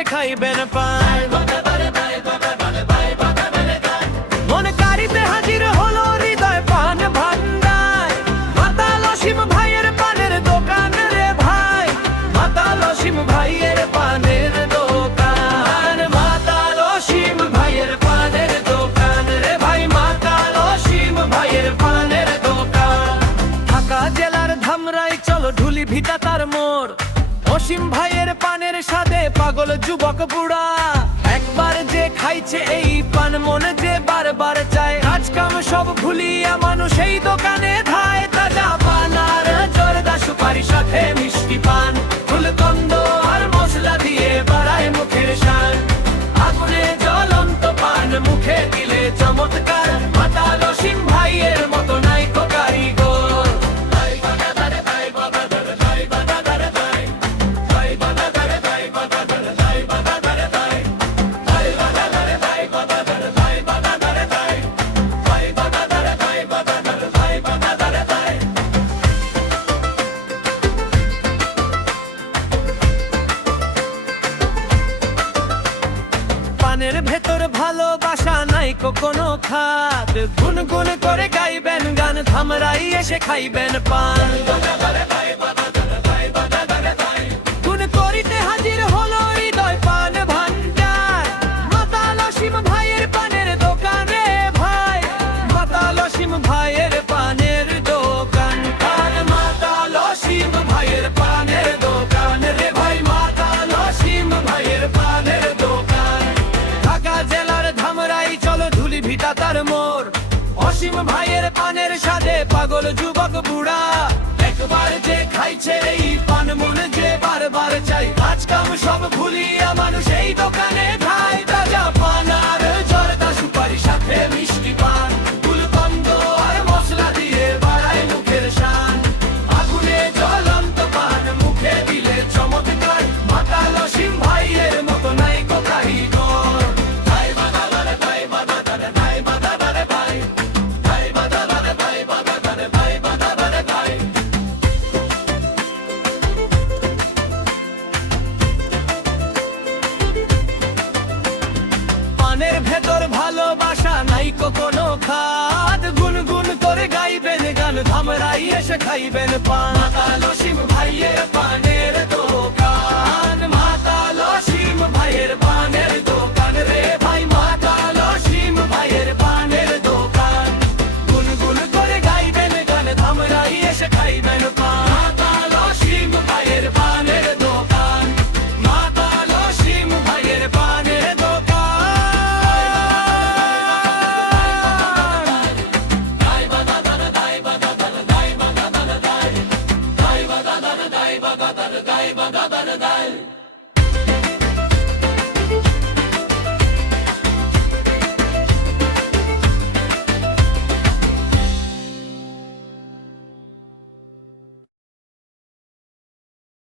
এসে খাইবেন পান। মন কারিতে হাজির হলো হৃদয় পান ভান্ডার, মাতাল অসীম ভাইয়ের পানের দোকান রে ভাই, মাতাল অসীম ভাইয়ের পানের দোকান, মাতাল অসীম ভাইয়ের পানের দোকান রে ভাই, মাতাল অসীম ভাইয়ের পানের দোকান। ঢাকা জেলার ধামরাই চলো ঢুলি ভিটা তার মোড়, অসীম ভাইয়ের পানের স্বাদে পাগল যুবক বুড়া। একবার যে খাইছে এই পান মনে যে বারবার চায়, কাজকাম সব ভুলিয়া মানুষ এই দোকানে ধায়। তাজা পান আর জর্দা সুপারি সাথে মিষ্টি পান, ফুলকন্দ আর মশলা দিয়ে বাড়ায় মুখের শান। আগুনে জ্বলন্ত পান মুখে দিলে চমৎকার, মাতাল অসীম ভাইয়ের মতো নাই তো কারিগর। পানের ভেতর ভালোবাসা নাই কোনো খাদ, গুনগুন করে গাইবেন গান, ধামরাই এসে খাইবেন পান। গুন করিতে হাজির হলো হৃদয় পান ভান্ডার, মাতাল অসীম ভাইয়ের পানের দোকান রে ভাই, মাতাল অসীম ভাইয়ের পানের দোকান, পান মাতাল অসীম ভাইয়ের পানের দোকান রে ভাই, মাতাল অসীম ভাইয়ের পানের দোকান। ঢাকা জেলার ধামরাই চলো ধুলি ভিটা তার মোড়, অসীম ভাইয়ের পানের স্বাদে পাগল যুবক বুড়া। একবার যে খাইছে এই পান মনে যে বারবার চাই, কাজকাম সব ভুলিয়া মানুষ এই দোকানে খায়। তাজা পান আর জর্দা সুপারি সাথে মিষ্টি পান, ফুলকন্দ আর মশলা দিয়ে বাড়ায় মুখের শান। আগুনে জ্বলন্ত পান মুখে দিলে চমৎকার, মাতাল অসীম ভাইয়ের মতো নাই কো কারিগর। পানের ভেতর ভালোবাসা নাই কোনো খাদ, গুনগুন করে গাইবেন গান, ধামরাই এসে খাইবেন পান। মাতাল অসীম ভাইয়ের পানের দোকান, মাতাল অসীম ভাইয়ের পানের দোকান রে ভাই, মাতাল অসীম ভাইয়ের পানের দোকান। গুনগুন করে গাইবেন গান, ধামরাই এসে খাইবেন পান। মাতাল অসীম ভাইয়ের পানের দোকান, মাতাল অসীম ভাইয়ের পানের দোকান। Dai